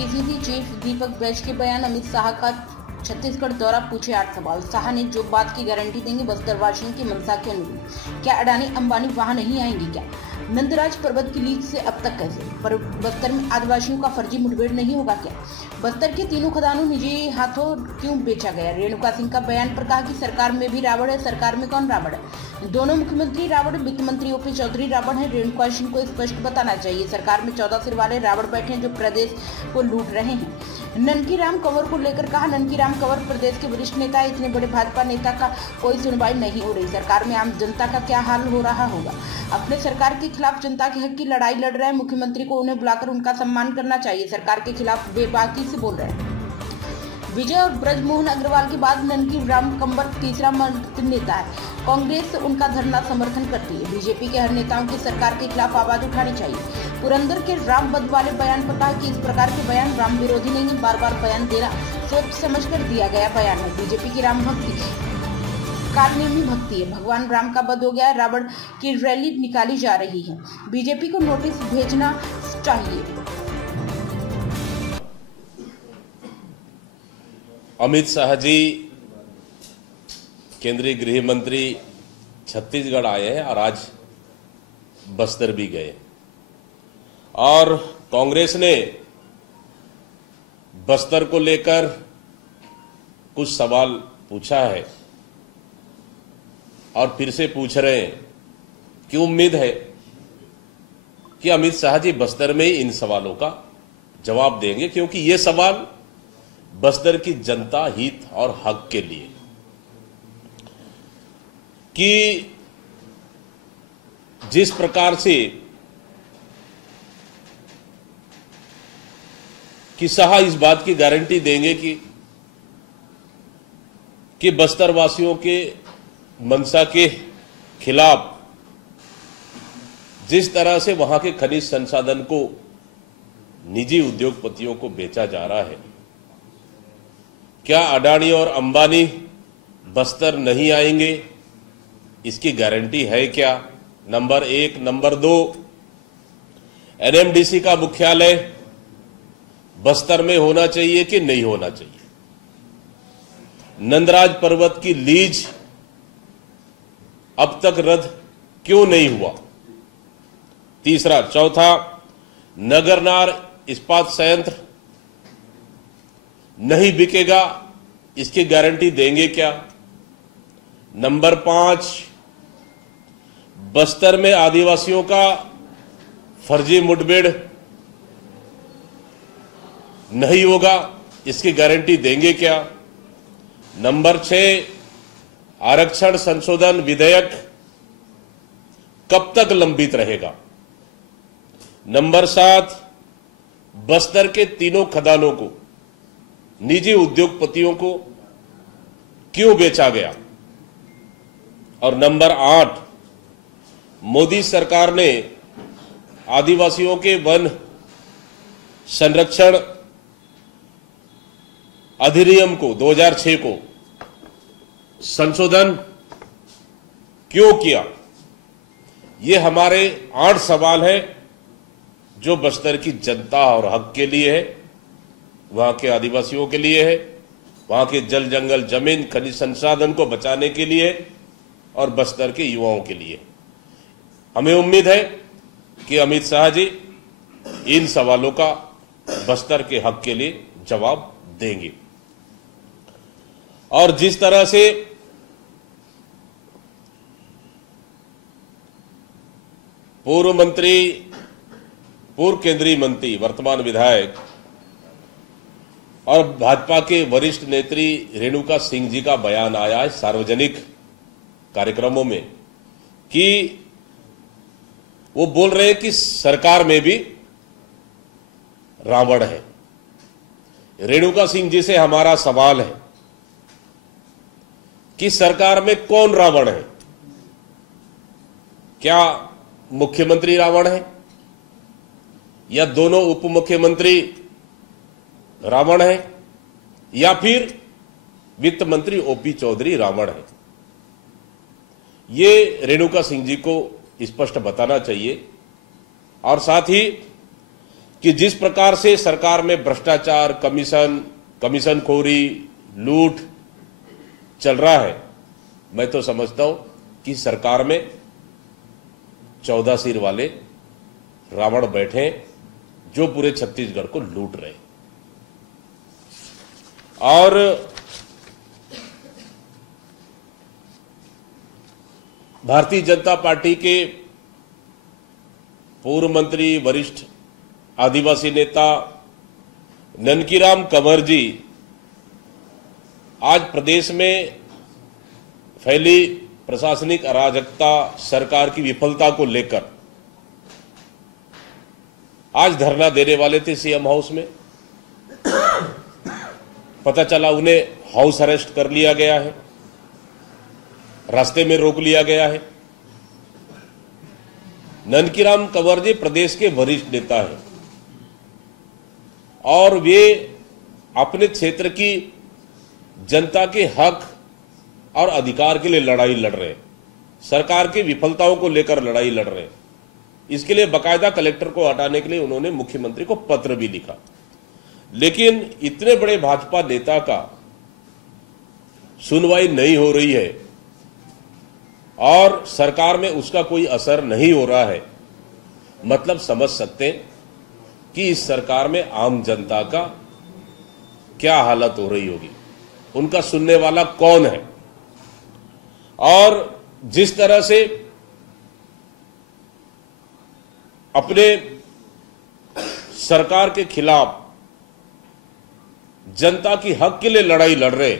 PCC chief Deepak Baij के बयान, अमित शाह का छत्तीसगढ़ दौरा, पूछे 8 सवाल। शाह ने जो बात की गारंटी देंगे बस्तर वासियों की मंशा के अनुरूप। क्या अडानी अंबानी वहां नहीं आएंगे? क्या नंदराज पर्वत की लीज से अब तक कैसे? पर बस्तर में आदिवासियों का फर्जी मुठभेड़ नहीं होगा क्या? बस्तर के तीनों खदानों निजी हाथों क्यों बेचा गया? रेणुका सिंह का बयान पर कहा कि सरकार में भी रावण है, सरकार में कौन रावण है? दोनों मुख्यमंत्री रावण, वित्त मंत्री ओपी चौधरी रावण है। रेणुका सिंह को स्पष्ट बताना चाहिए, सरकार में 14 सिर वाले रावण बैठे हैं जो प्रदेश को लूट रहे हैं। ननकी राम कंवर को लेकर कहा, ननकी राम कंवर प्रदेश के वरिष्ठ नेता है, इतने बड़े भाजपा नेता का कोई सुनवाई नहीं हो रही। सरकार में आम जनता का क्या हाल हो रहा होगा? अपने सरकार के खिलाफ जनता के हक की लड़ाई लड़ रहे हैं मुख्यमंत्री को उन्हें बुलाकर उनका सम्मान करना चाहिए। सरकार के खिलाफ बेबाकी से बोल रहे हैं। विजय और ब्रजमोहन अग्रवाल के बाद ननकी राम कंवर तीसरा मंत्री नेता है। कांग्रेस उनका धरना समर्थन करती है। बीजेपी के हर नेताओं की सरकार के खिलाफ आवाज उठानी चाहिए। पुरंदर के राम बद वाले बयान पर कहा कि इस प्रकार के बयान राम विरोधी नहीं है, बार बार बयान देना सोच समझकर दिया गया बयान है। बीजेपी की राम भक्ति कालनेमी भक्ति है, भगवान राम का वध हो गया, रावण की रैली निकाली जा रही है, बीजेपी को नोटिस भेजना चाहिए। अमित शाह जी केंद्रीय गृह मंत्री छत्तीसगढ़ आए हैं और आज बस्तर भी गए और कांग्रेस ने बस्तर को लेकर कुछ सवाल पूछा है और फिर से पूछ रहे हैं कि उम्मीद है कि अमित शाह जी बस्तर में ही इन सवालों का जवाब देंगे, क्योंकि ये सवाल बस्तर की जनता हित और हक के लिए कि जिस प्रकार से कि शाह इस बात की गारंटी देंगे कि बस्तर वासियों के मंशा के खिलाफ जिस तरह से वहां के खनिज संसाधन को निजी उद्योगपतियों को बेचा जा रहा है, क्या अडानी और अंबानी बस्तर नहीं आएंगे? इसकी गारंटी है क्या? नंबर 1। नंबर 2, एनएमडीसी का मुख्यालय बस्तर में होना चाहिए कि नहीं होना चाहिए? नंदराज पर्वत की लीज अब तक रद्द क्यों नहीं हुआ? तीसरा। चौथा, नगरनार इस्पात संयंत्र नहीं बिकेगा, इसकी गारंटी देंगे क्या? नंबर 5, बस्तर में आदिवासियों का फर्जी मुठभेड़ नहीं होगा, इसकी गारंटी देंगे क्या? नंबर 6, आरक्षण संशोधन विधेयक कब तक लंबित रहेगा? नंबर 7, बस्तर के तीनों खदानों को निजी उद्योगपतियों को क्यों बेचा गया? और नंबर 8, मोदी सरकार ने आदिवासियों के वन संरक्षण अधिनियम को 2006 को संशोधन क्यों किया? ये हमारे 8 सवाल हैं जो बस्तर की जनता और हक के लिए है, वहां के आदिवासियों के लिए है, वहां के जल जंगल जमीन खनिज संसाधन को बचाने के लिए और बस्तर के युवाओं के लिए। हमें उम्मीद है कि अमित शाह जी इन सवालों का बस्तर के हक के लिए जवाब देंगे। और जिस तरह से पूर्व केंद्रीय मंत्री, वर्तमान विधायक और भाजपा के वरिष्ठ नेत्री रेणुका सिंह जी का बयान आया है सार्वजनिक कार्यक्रमों में कि वो बोल रहे हैं कि सरकार में भी रावण है। रेणुका सिंह जी से हमारा सवाल है कि सरकार में कौन रावण है? क्या मुख्यमंत्री रावण है या दोनों उप मुख्यमंत्री रावण है या फिर वित्त मंत्री ओपी चौधरी रावण है? ये रेणुका सिंह जी को स्पष्ट बताना चाहिए। और साथ ही कि जिस प्रकार से सरकार में भ्रष्टाचार, कमीशनखोरी, लूट चल रहा है, मैं तो समझता हूं कि सरकार में 14 सिर वाले रावण बैठे जो पूरे छत्तीसगढ़ को लूट रहे। और भारतीय जनता पार्टी के पूर्व मंत्री, वरिष्ठ आदिवासी नेता ननकीराम कंवर जी आज प्रदेश में फैली प्रशासनिक अराजकता, सरकार की विफलता को लेकर आज धरना देने वाले थे सीएम हाउस में। पता चला उन्हें हाउस अरेस्ट कर लिया गया है, रास्ते में रोक लिया गया है। ननकीराम कंवर जी प्रदेश के वरिष्ठ नेता हैं और वे अपने क्षेत्र की जनता के हक और अधिकार के लिए लड़ाई लड़ रहे हैं, सरकार की विफलताओं को लेकर लड़ाई लड़ रहे हैं। इसके लिए बाकायदा कलेक्टर को हटाने के लिए उन्होंने मुख्यमंत्री को पत्र भी लिखा। लेकिन इतने बड़े भाजपा नेता का सुनवाई नहीं हो रही है और सरकार में उसका कोई असर नहीं हो रहा है, मतलब समझ सकते हैं कि इस सरकार में आम जनता का क्या हालत हो रही होगी, उनका सुनने वाला कौन है। और जिस तरह से अपने सरकार के खिलाफ जनता की हक के लिए लड़ाई लड़ रहे,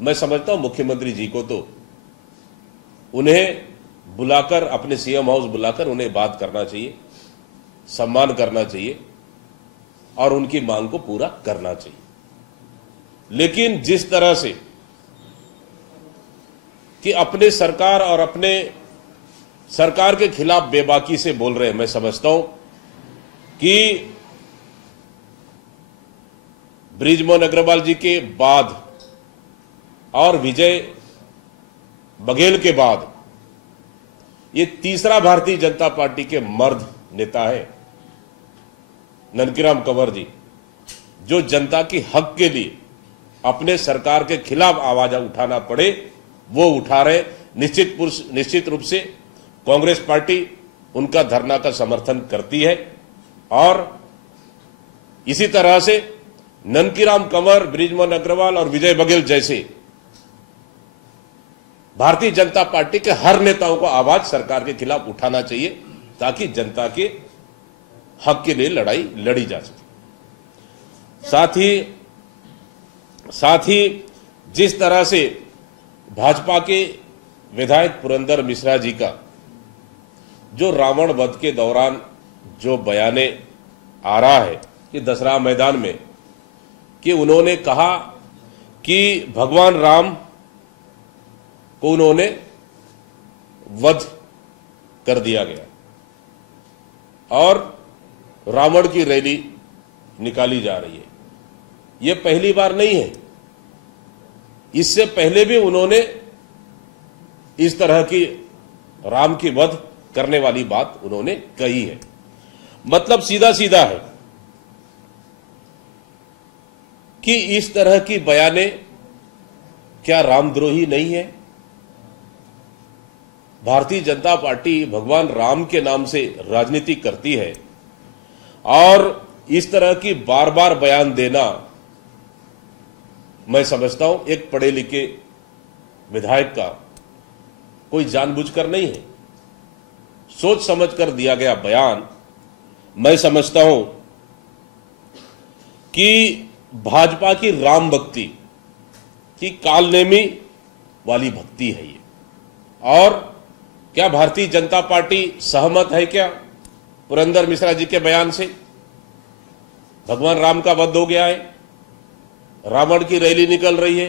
मैं समझता हूं मुख्यमंत्री जी को तो उन्हें बुलाकर, अपने सीएम हाउस बुलाकर उन्हें बात करना चाहिए, सम्मान करना चाहिए और उनकी मांग को पूरा करना चाहिए। लेकिन जिस तरह से कि अपने सरकार और अपने सरकार के खिलाफ बेबाकी से बोल रहे हैं, मैं समझता हूं कि बृजमोहन अग्रवाल जी के बाद और विजय बघेल के बाद ये तीसरा भारतीय जनता पार्टी के मर्द नेता है ननकीराम कंवर जी, जो जनता की हक के लिए अपने सरकार के खिलाफ आवाज उठाना पड़े वो उठा रहे। निश्चित रूप से कांग्रेस पार्टी उनका धरना का समर्थन करती है और इसी तरह से ननकीराम कंवर, बृजमोहन अग्रवाल और विजय बघेल जैसे भारतीय जनता पार्टी के हर नेताओं को आवाज सरकार के खिलाफ उठाना चाहिए ताकि जनता के हक के लिए लड़ाई लड़ी जा सके। साथ ही जिस तरह से भाजपा के विधायक पुरंदर मिश्रा जी का जो रावण वध के दौरान जो बयाने आ रहा है कि दशहरा मैदान में, कि उन्होंने कहा कि भगवान राम को उन्होंने वध कर दिया गया और रावण की रैली निकाली जा रही है। यह पहली बार नहीं है, इससे पहले भी उन्होंने इस तरह की राम की वध करने वाली बात उन्होंने कही है। मतलब सीधा सीधा है कि इस तरह की बयाने क्या रामद्रोही नहीं है? भारतीय जनता पार्टी भगवान राम के नाम से राजनीति करती है और इस तरह की बार बार बयान देना, मैं समझता हूं एक पढ़े लिखे विधायक का कोई जानबूझकर नहीं है, सोच समझकर दिया गया बयान। मैं समझता हूं कि भाजपा की राम भक्ति की कालनेमी वाली भक्ति है ये। और क्या भारतीय जनता पार्टी सहमत है क्या पुरंदर मिश्रा जी के बयान से? भगवान राम का वध हो गया है, रावण की रैली निकल रही है,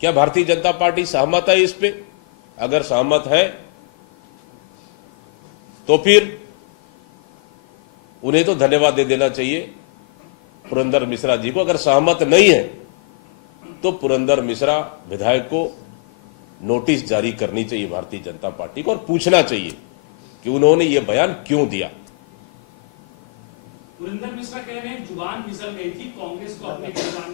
क्या भारतीय जनता पार्टी सहमत है इस पे? अगर सहमत है तो फिर उन्हें तो धन्यवाद दे देना चाहिए पुरंदर मिश्रा जी को। अगर सहमत नहीं है तो पुरंदर मिश्रा विधायक को नोटिस जारी करनी चाहिए भारतीय जनता पार्टी को और पूछना चाहिए कि उन्होंने यह बयान क्यों दिया। सुरेंद्र मिश्रा कह रहे हैं जुबान फिसल गई थी, कांग्रेस को अपने खिलाफ